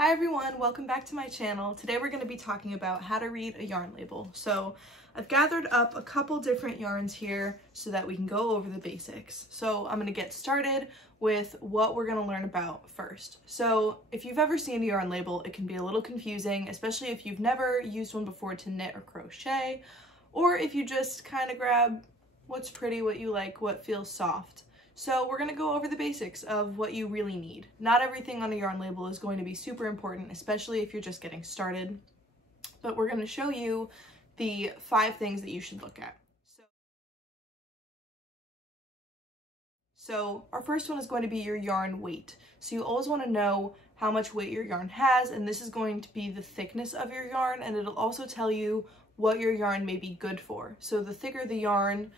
Hi everyone, welcome back to my channel. Today we're going to be talking about how to read a yarn label. So I've gathered up a couple different yarns here so that we can go over the basics. So I'm going to get started with what we're going to learn about first. So if you've ever seen a yarn label, it can be a little confusing, especially if you've never used one before to knit or crochet, or if you just kind of grab what's pretty, what you like, what feels soft. So we're going to go over the basics of what you really need. Not everything on a yarn label is going to be super important, especially if you're just getting started, but we're going to show you the 5 things that you should look at. So our first one is going to be your yarn weight. So you always want to know how much weight your yarn has, and this is going to be the thickness of your yarn, and it'll also tell you what your yarn may be good for. So the thicker the yarn,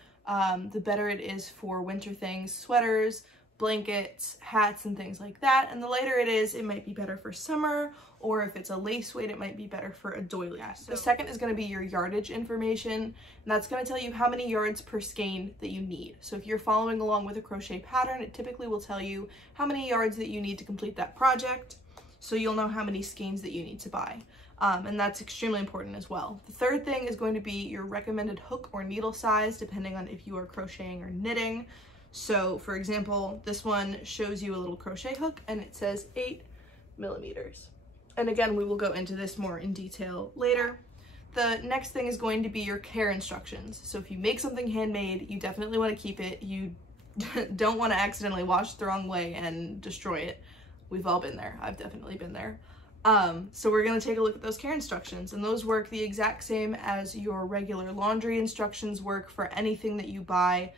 the better it is for winter things, sweaters, blankets, hats, and things like that. And the lighter it is, it might be better for summer, or if it's a lace weight, it might be better for a doily. The second is going to be your yardage information, and that's going to tell you how many yards per skein that you need. So if you're following along with a crochet pattern, it typically will tell you how many yards that you need to complete that project, so you'll know how many skeins that you need to buy. And that's extremely important as well. The third thing is going to be your recommended hook or needle size, depending on if you are crocheting or knitting. So for example, this one shows you a little crochet hook and it says 8 millimeters. And again, we will go into this more in detail later. The next thing is going to be your care instructions. So if you make something handmade, you definitely want to keep it. You don't want to accidentally wash it the wrong way and destroy it. We've all been there. I've definitely been there. So we're going to take a look at those care instructions, and those work the exact same as your regular laundry instructions work for anything that you buy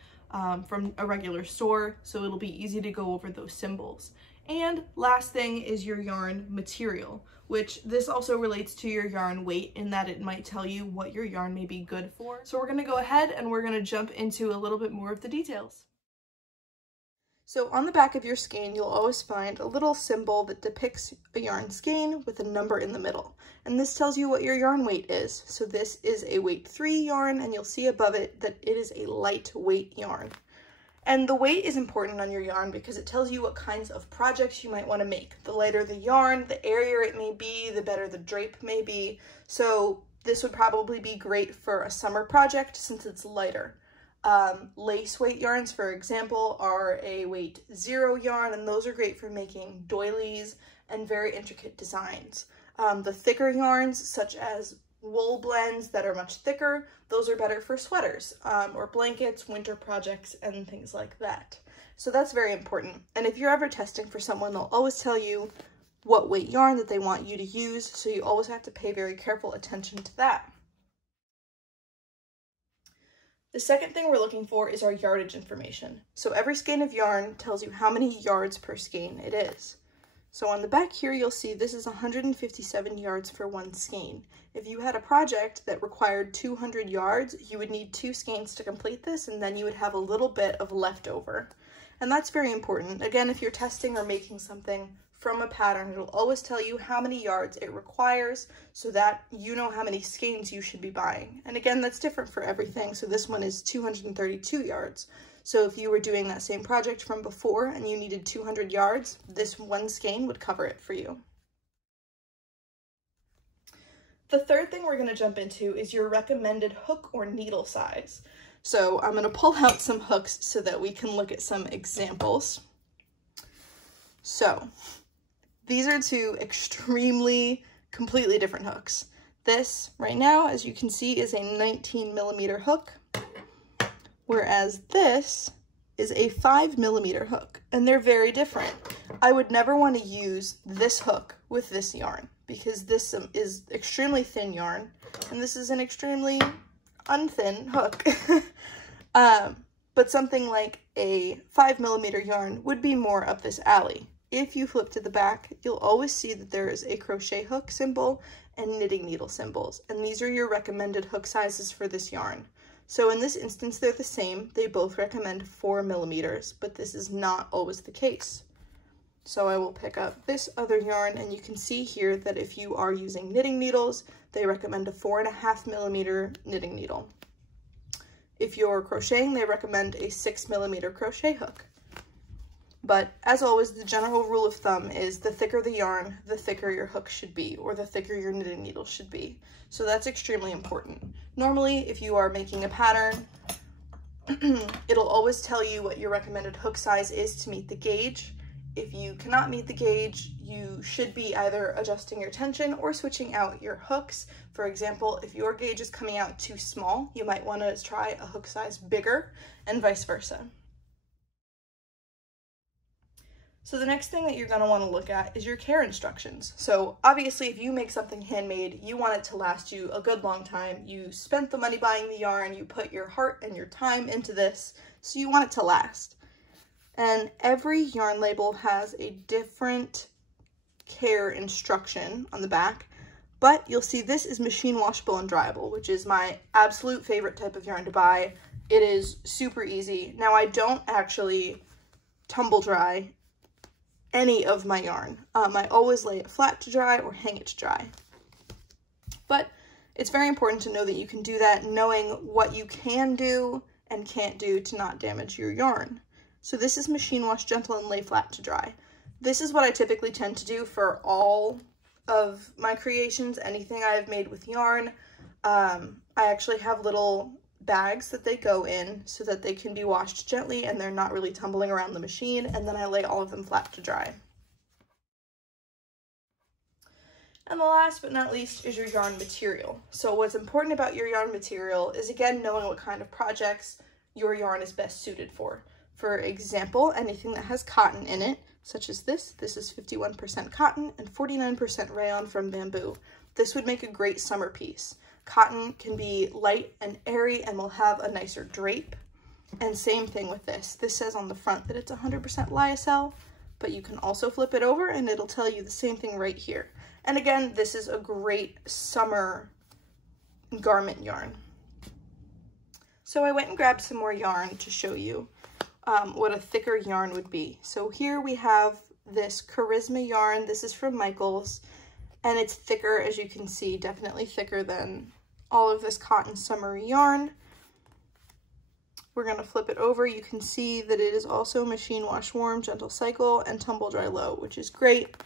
from a regular store, so it'll be easy to go over those symbols. And last thing is your yarn material, which this also relates to your yarn weight in that it might tell you what your yarn may be good for. So we're going to go ahead and we're going to jump into a little bit more of the details. So on the back of your skein, you'll always find a little symbol that depicts a yarn skein with a number in the middle. And this tells you what your yarn weight is. So this is a weight 3 yarn, and you'll see above it that it is a lightweight yarn. And the weight is important on your yarn because it tells you what kinds of projects you might want to make. The lighter the yarn, the airier it may be, the better the drape may be. So this would probably be great for a summer project since it's lighter. Lace weight yarns, for example, are a weight 0 yarn, and those are great for making doilies and very intricate designs. The thicker yarns, such as wool blends that are much thicker, those are better for sweaters or blankets, winter projects, and things like that. So that's very important. And if you're ever testing for someone, they'll always tell you what weight yarn that they want you to use, so you always have to pay very careful attention to that. The second thing we're looking for is our yardage information. So every skein of yarn tells you how many yards per skein it is. So on the back here, you'll see this is 157 yards for one skein. If you had a project that required 200 yards, you would need 2 skeins to complete this, and then you would have a little bit of leftover. And that's very important. Again, if you're testing or making something from a pattern, it'll always tell you how many yards it requires so that you know how many skeins you should be buying. And again, that's different for everything. So this one is 232 yards. So if you were doing that same project from before and you needed 200 yards, this one skein would cover it for you. The third thing we're going to jump into is your recommended hook or needle size. So I'm going to pull out some hooks so that we can look at some examples. So these are 2 extremely, completely different hooks. This, right now, as you can see, is a 19 millimeter hook, whereas this is a 5 millimeter hook, and they're very different. I would never want to use this hook with this yarn, because this is extremely thin yarn, and this is an extremely unthin hook. But something like a 5 millimeter yarn would be more up this alley. If you flip to the back, you'll always see that there is a crochet hook symbol and knitting needle symbols, and these are your recommended hook sizes for this yarn. So in this instance, they're the same. They both recommend 4 millimeters, but this is not always the case. So I will pick up this other yarn, and you can see here that if you are using knitting needles, they recommend a 4.5 millimeter knitting needle. If you're crocheting, they recommend a 6 millimeter crochet hook. But as always, the general rule of thumb is the thicker the yarn, the thicker your hook should be, or the thicker your knitting needle should be. So that's extremely important. Normally, if you are making a pattern, it'll always tell you what your recommended hook size is to meet the gauge. If you cannot meet the gauge, you should be either adjusting your tension or switching out your hooks. For example, if your gauge is coming out too small, you might want to try a hook size bigger, and vice versa. So the next thing that you're going to want to look at is your care instructions. So obviously, if you make something handmade, you want it to last you a good long time. You spent the money buying the yarn, you put your heart and your time into this, so you want it to last. And every yarn label has a different care instruction on the back, but you'll see this is machine washable and dryable, which is my absolute favorite type of yarn to buy. It is super easy. Now, I don't actually tumble dry any of my yarn. I always lay it flat to dry or hang it to dry. But it's very important to know that you can do that, knowing what you can do and can't do to not damage your yarn. So this is machine wash gentle and lay flat to dry. This is what I typically tend to do for all of my creations, anything I've made with yarn. I actually have little bags that they go in so that they can be washed gently and they're not really tumbling around the machine, and then I lay all of them flat to dry. And the last but not least is your yarn material. So what's important about your yarn material is, again, knowing what kind of projects your yarn is best suited for. For example, anything that has cotton in it, such as this is 51% cotton and 49% rayon from bamboo. This would make a great summer piece. Cotton can be light and airy and will have a nicer drape. And same thing with this. This says on the front that it's 100% lyocell, but you can also flip it over and it'll tell you the same thing right here. And again, this is a great summer garment yarn. So I went and grabbed some more yarn to show you what a thicker yarn would be. So here we have this Charisma yarn. This is from Michaels. And it's thicker, as you can see, definitely thicker than all of this cotton summery yarn. We're going to flip it over. You can see that it is also machine wash warm, gentle cycle, and tumble dry low, which is great.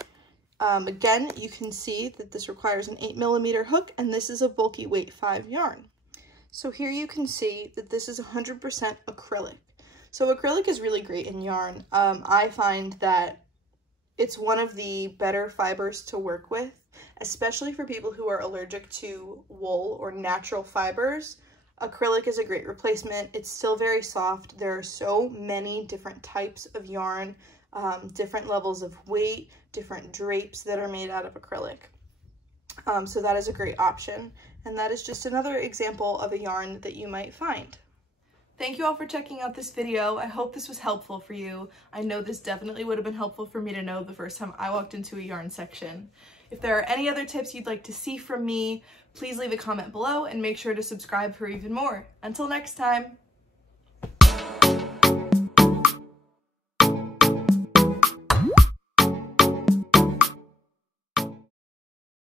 Again, you can see that this requires an 8mm hook, and this is a bulky weight 5 yarn. So here you can see that this is 100% acrylic. So acrylic is really great in yarn. I find that it's one of the better fibers to work with, especially for people who are allergic to wool or natural fibers. Acrylic is a great replacement. It's still very soft. There are so many different types of yarn, different levels of weight, different drapes that are made out of acrylic. So that is a great option. And that is just another example of a yarn that you might find. Thank you all for checking out this video. I hope this was helpful for you. I know this definitely would have been helpful for me to know the first time I walked into a yarn section. If there are any other tips you'd like to see from me, please leave a comment below and make sure to subscribe for even more. Until next time.